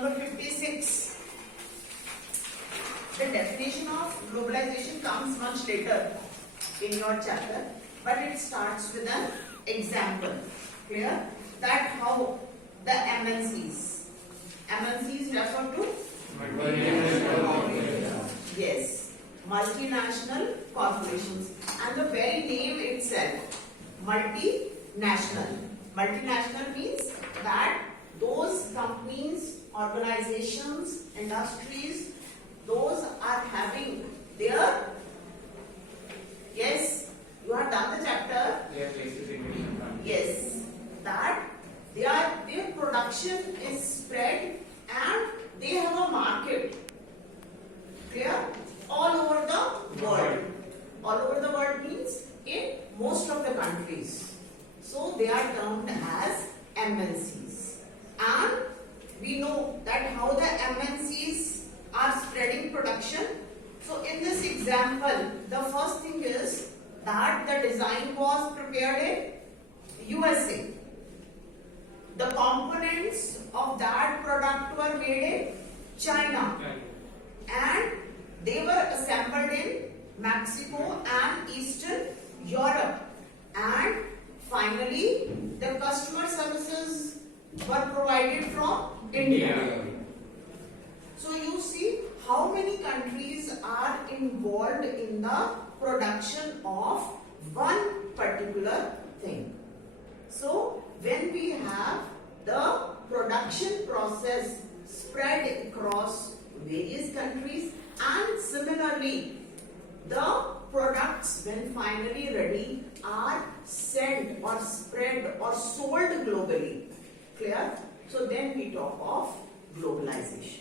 number 56. The definition of globalization comes much later in your chapter, but it starts with an example. Clear? That how the MNCs refer to? Yes, multinational corporations. And the very name itself, multinational. Multinational means that those companies, organizations, industries, those are having their, yes, you have done the chapter. Yes, that their production is spread and they have a market. Clear? All over the world. All over the world means in most of the countries. So they are termed as MNCs. And we know that how the MNCs are spreading production. So in this example, the first thing is that the design was prepared in USA. The components of that product were made in China. And they were assembled in Mexico and Eastern Europe. And finally, the customer services were provided from India. So you see how many countries are involved in the production of one particular thing. So when we have the production process spread across various countries, and similarly the products when finally ready are sent or spread or sold globally. Clear? So then we talk of globalization.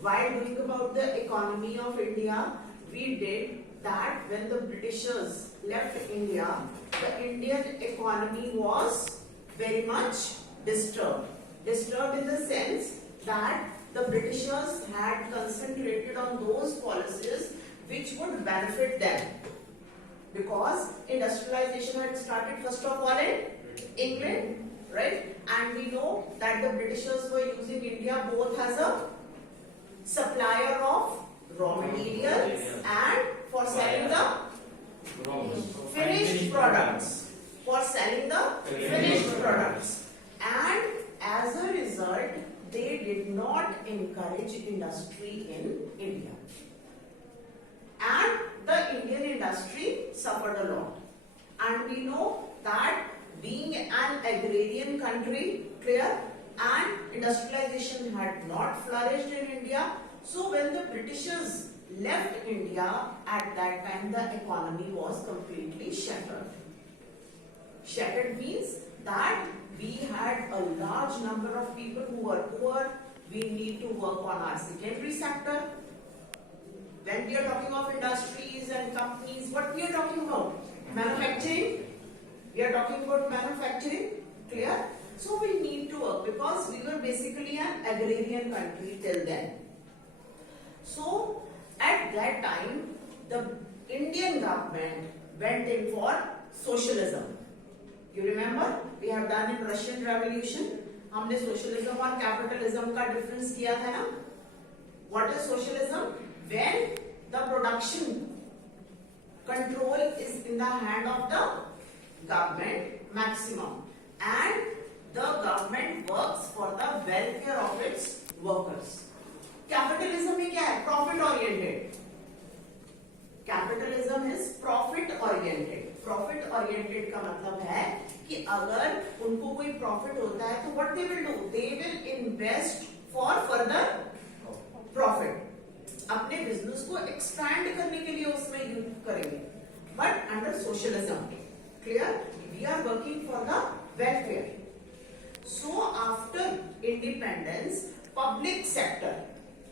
While doing about the economy of India, we did that when the Britishers left India, the Indian economy was very much disturbed. Disturbed in the sense that the Britishers had concentrated on those policies which would benefit them. Because industrialization had started first of all in England, right? And we know that the Britishers were using India both as a supplier of raw materials and for selling the finished products. For selling the finished products. And as a result, they did not encourage industry in India. And the Indian industry suffered a lot. And we know that being an agrarian country, clear, and industrialization had not flourished in India. So when the Britishers left India, at that time the economy was completely shattered. Shattered means that we had a large number of people who were poor. We need to work on our secondary sector. When we are talking of industries and companies, what we are talking about? Manufacturing. We are talking about manufacturing. Clear? So we need to work because we were basically an agrarian country till then. So at that time, the Indian government went in for socialism. You remember? We have done in Russian Revolution. हमने socialism और capitalism का difference किया था ना? What is socialism? When the production control is in the hand of the government maximum and the government works for the welfare of its workers. Capitalism में क्या है? Profit oriented. Capitalism is profit oriented. Profit oriented का मतलब है कि अगर उनको कोई profit होता है तो what they will do? They will invest for further profit. अपने business को expand करने के लिए उसमें use करेंगे. But under socialism, clear? We are working for the welfare. So after independence, public sector.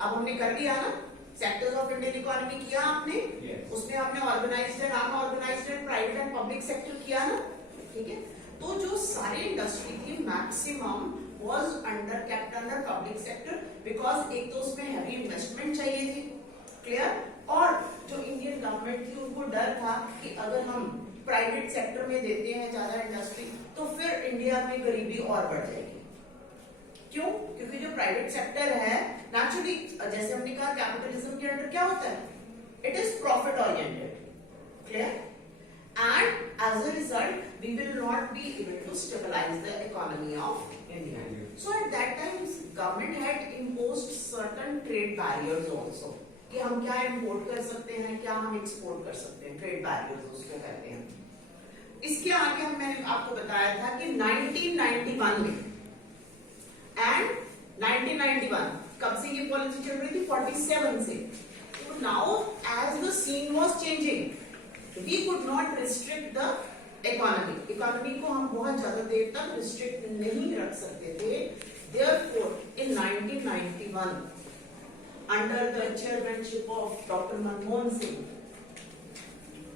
अब हमने कर लिया ना? सेक्टर्स ऑफ इंडियन इकोनॉमी किया आपने, उसमें आपने organised and unorganised and private and public sector किया ना, ठीक है? तो जो सारी इंडस्ट्री थी maximum was under kept under public sector because एक तो उसमें हैवी इन्वेस्टमेंट चाहिए थी, क्लियर? और जो इंडियन गवर्नमेंट थी उनको डर था कि अगर हम प्राइवेट सेक्टर में देते हैं ज्यादा इंडस्ट्री तो फिर इंडिया में गरीबी और बढ़ जाएगी, क्यों? क्योंकि जो प्राइवेट सेक्टर है नेचुरली, जैसे हमने कहा कैपिटलिज्म के अंडर क्या होता है, it is profit oriented, clear, and as a result we will not be able to stabilize the economy of India. So at that time government had imposed certain trade barriers also, कि हम क्या import कर सकते हैं, क्या हम export कर सकते हैं, trade barriers उसको कहते हैं. इसके आगे मैंने आपको बताया था कि 1991 में एंड 1991 कब से ये पॉलिसी चल रही थी, 47 से. So now as the scene was changing, we could not restrict the economy. Economy को हम बहुत ज्यादा देर तक restrict नहीं रख सकते थे. Therefore, in 1991, under the chairmanship of Dr. Manmohan Singh,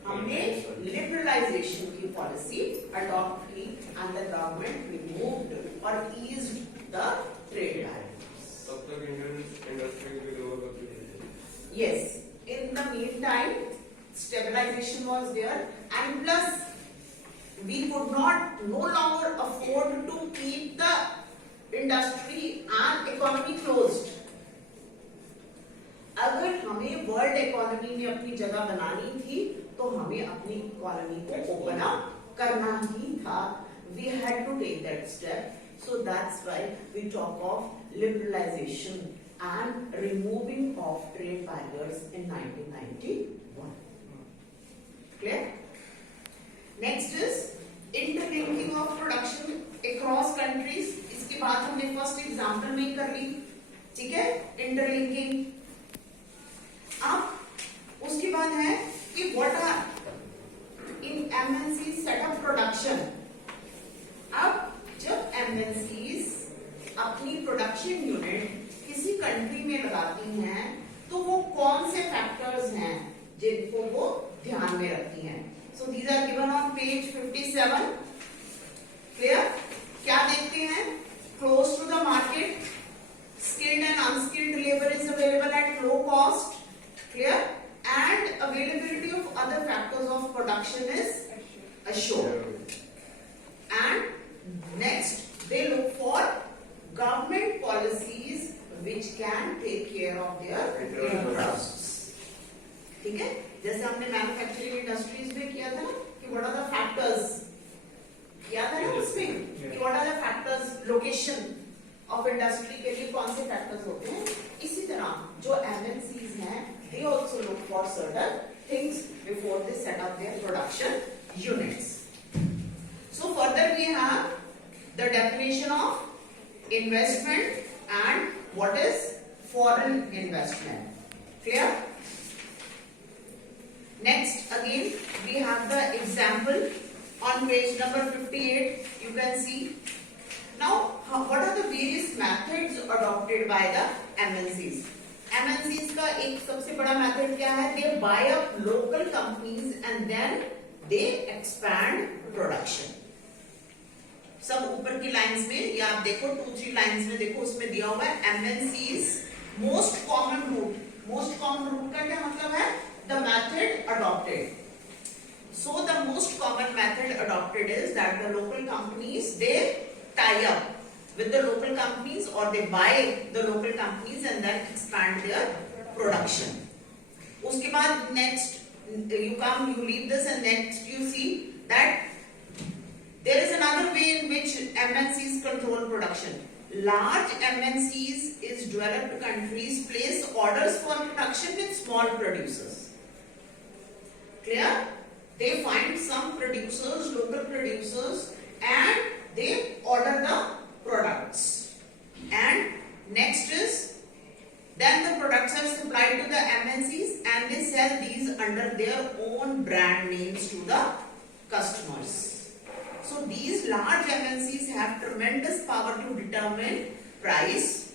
हमने liberalization की policy adopt की and the government removed or eased the trade barriers. तब तक Indian industry भी develop होती है. Yes. In the meantime, stabilization was there, and plus we could not no longer afford to keep the industry and economy closed. अगर हमें world economy में अपनी जगह बनानी थी तो हमें अपनी इकोनॉमी को ओपन अप करना ही था. We had to take that step. So that's why we talk of liberalization and removing of trade barriers in 1991. Clear? Next is interlinking of production across countries. इसके बाद हमने फर्स्ट एग्जांपल में कर ली, ठीक है, interlinking. अब उसके बाद है कि what are in MNC setup production. अब जब एमएनसीज अपनी प्रोडक्शन यूनिट किसी कंट्री में लगाती हैं तो वो कौन से फैक्टर्स हैं जिनको वो ध्यान में रखती हैं. So these are given on page 57. Clear? क्या देखते हैं? Close to the market, skilled and unskilled labor is available at low cost, clear, and availability of other factors of production is assured. And next they look for government policies which can take care of their interests. ठीक है, जैसे हमने manufacturing industries में किया था ना कि what are the factors, किया था ना उसमें कि what are the factors, location of industry के लिए कौन से फैक्टर्स होते हैं. इसी तरह जो एमएनसीज हैं they also look for certain things before they set up their production units. So further we have the definition of investment and what is foreign investment. Clear? Next again we have the example on page number 58. You can see now what are the various methods adopted by the MNCs. MNCs का एक सबसे बड़ा method क्या है? They buy up local companies and then they expand production. सब ऊपर की lines में या आप देखो 2-3 लाइंस में देखो उसमें दिया हुआ है MNCs most common route. Most common route का क्या मतलब है? The method adopted. So the most common method adopted is that the local companies they tie up with the local companies or they buy the local companies and then expand their production. उसके बाद next you leave this and next you see that there is another way in which MNCs control production. Large MNCs is developed countries place orders for production with small producers. Clear? They find some producers, local producers, and they order the products. And next is then the products are supplied to the MNCs and they sell these under their own brand names to the customers. So these large MNCs have tremendous power to determine price,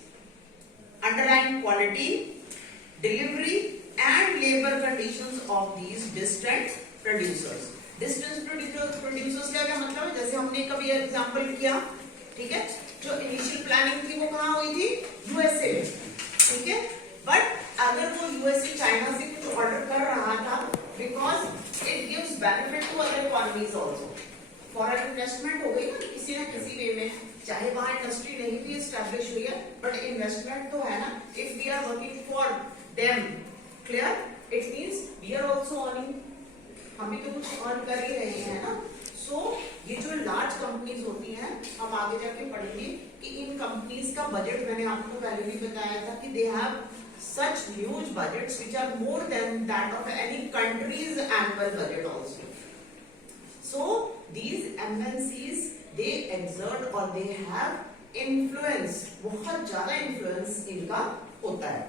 underlying quality, delivery and labor conditions of these distant producers. Distant producers का क्या मतलब है? जैसे हमने कभी example किया, ठीक है, जो इनिशियल प्लानिंग थी वो कहाँ हुई थी? यूएसए में, ठीक है. बट अगर वो यूएसए चाइना से कुछ ऑर्डर कर रहा था because it gives benefit to other economies also, foreign investment हो गई ना किसी न किसी वे में, चाहे वहां इंडस्ट्री नहीं भी एस्टेब्लिश हुई है, बट इन्वेस्टमेंट तो है ना. If we are working for them, clear, it means we are also earning, हम भी तो कुछ अर्न कर ही रहे हैं ना. सो ये जो लार्ज कंपनीज होती हैं, हम आगे जाके पढ़ेंगे कि इन कंपनीज का बजट, मैंने आपको पहले भी बताया था कि they have such huge budgets which are more than that of any country's annual budget also. So these MNCs, they exert or they have influence, बहुत ज्यादा influence इनका होता है.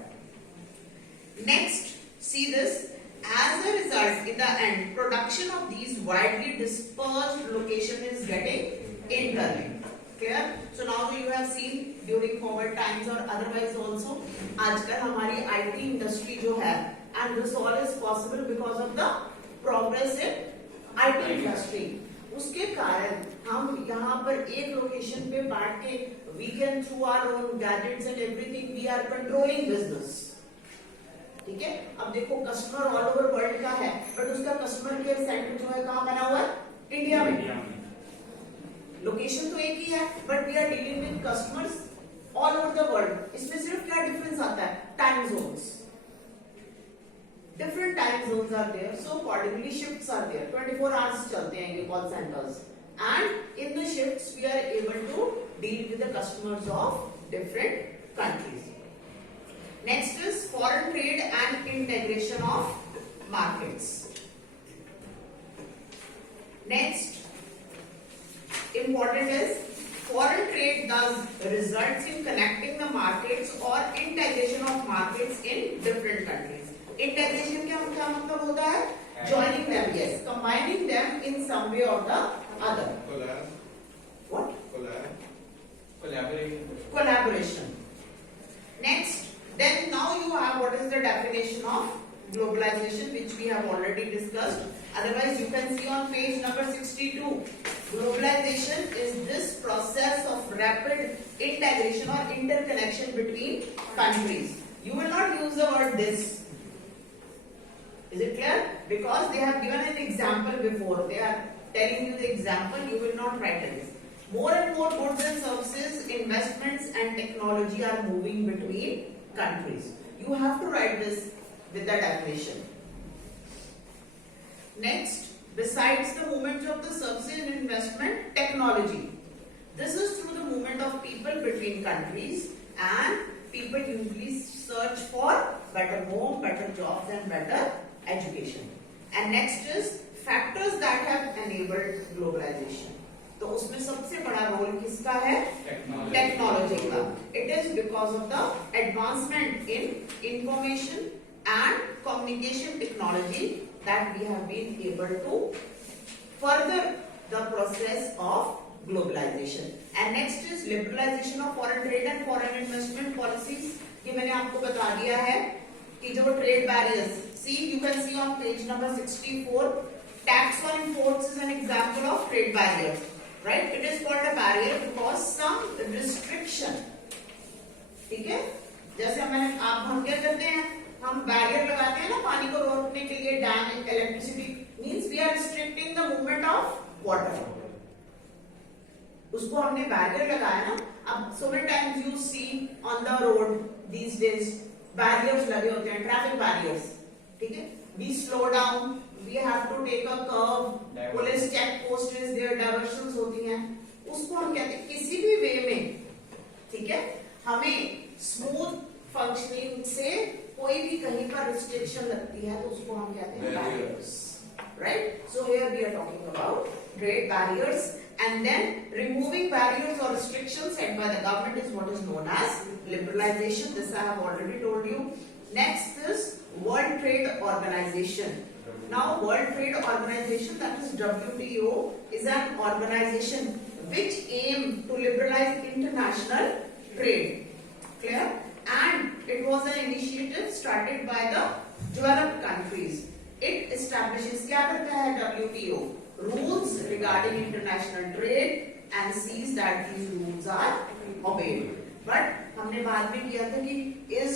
Next, see this. As a result, in the end, production of these widely dispersed location is getting interlinked. Clear? So now you have seen during forward times or otherwise also, आजकल हमारी IT industry जो है, and this all is possible because of the progress in IT industry. उसके कारण हम यहाँ पर एक लोकेशन पे बैठ के we can through our own gadgets and everything we are controlling business. ठीक है. अब देखो कस्टमर ऑल ओवर वर्ल्ड का है, बट उसका कस्टमर केयर सेंटर जो है कहाँ बना हुआ है? इंडिया में. लोकेशन तो एक ही है, but we are dealing with customers all over the world. इसमें सिर्फ क्या डिफरेंस आता है? Time zones. Different time zones are there, so accordingly shifts are there. 24 hours चलते हैं ये call centres, and in the shifts we are able to deal with the customers of different countries. Next is foreign trade and integration of markets. Next, important is foreign trade thus results in connecting the markets or integration of markets in different countries. Integration क्या मतलब होता है? Joining them, yes, combining them in some way or the other. What? Collaboration. Next. Then now you have what is the definition of globalization, which we have already discussed. Otherwise you can see on page number 62. Globalization is this process of rapid integration or interconnection between countries. You will not use the word this. Is it clear? Because they have given an example before. They are telling you the example. You will not write this. More and more goods and services, investments and technology are moving between countries. You have to write this with the definition. Next, besides the movement of the services and investment, technology. This is through the movement of people between countries, and people usually search for better home, better jobs and better education. And next is factors that have enabled globalization. तो उसमें सबसे बड़ा role किसका है? Technology का. It is because of the advancement in information and communication technology that we have been able to further the process of globalisation. And next is liberalisation of foreign trade and foreign investment policies. ये मैंने आपको बता दिया है कि जो trade barriers, see you can see on page number 64, tax on imports is an example of trade barrier. Right? It is called a barrier because some restriction. ठीक है? जैसे हम क्या करते हैं? हम बैरियर लगाते हैं ना पानी को रोकने के लिए. Dam, electricity means we are restricting the movement of water. उसको हमने बैरियर लगाया ना. अब so many times you see on the road these days barriers लगे होते हैं, traffic barriers. ठीक है? We slow down. We have to take a curve. Police check post is there, diversions होती हैं. उसको हम कहते हैं किसी भी वे में, ठीक है, हमें स्मूथ फंक्शनिंग से कोई भी कहीं पर रिस्ट्रिक्शन लगती है तो उसको हम कहते हैं barriers. Right? So here we are talking about trade barriers, and then removing barriers or restrictions set by the government is what is known as liberalization. This I have already told you. Next is World Trade Organization. Now, World Trade Organization, that is WTO, is an organization which aims to liberalize international trade. Clear? And it was an initiative started by the developed countries. It establishes, क्या करता है WTO? Rules regarding international trade and sees that these rules are obeyed. But हमने बाद में किया था कि is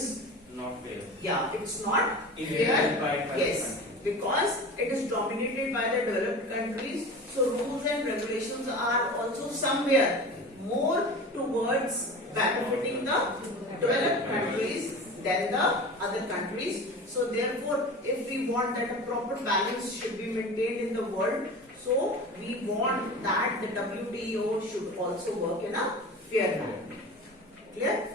not fair. Yeah, it's not fair. Yes. Because it is dominated by the developed countries, So rules and regulations are also somewhere more towards benefiting the developed countries than the other countries. So therefore, if we want that a proper balance should be maintained in the world, so we want that the WTO should also work in a fair manner. Clear?